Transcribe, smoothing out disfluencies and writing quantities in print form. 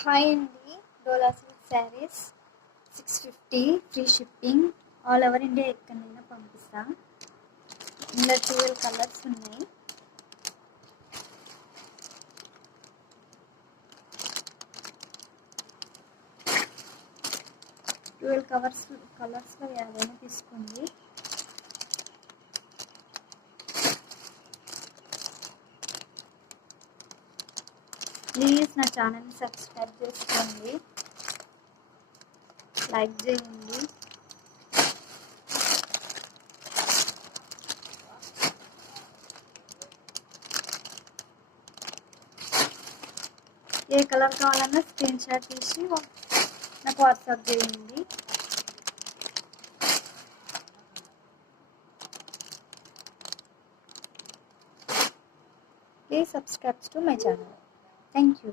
హాయ్ అండి. Dola silk saris 650 free shipping. All over India ఎక్కడైనా పంపిస్తా. ఇందులో 12 కలర్స్ ఉన్నాయి. కలర్స్లో ఏదైనా తీసుకోండి. ప్లీజ్ నా ఛానల్ని సబ్స్క్రైబ్ చేసుకోండి, లైక్ చేయండి. ఏ కలర్ కావాలన్నా స్క్రీన్ షాట్ తీసి నాకు వాట్సాప్ చేయండి. Please subscribe to my channel. Thank you.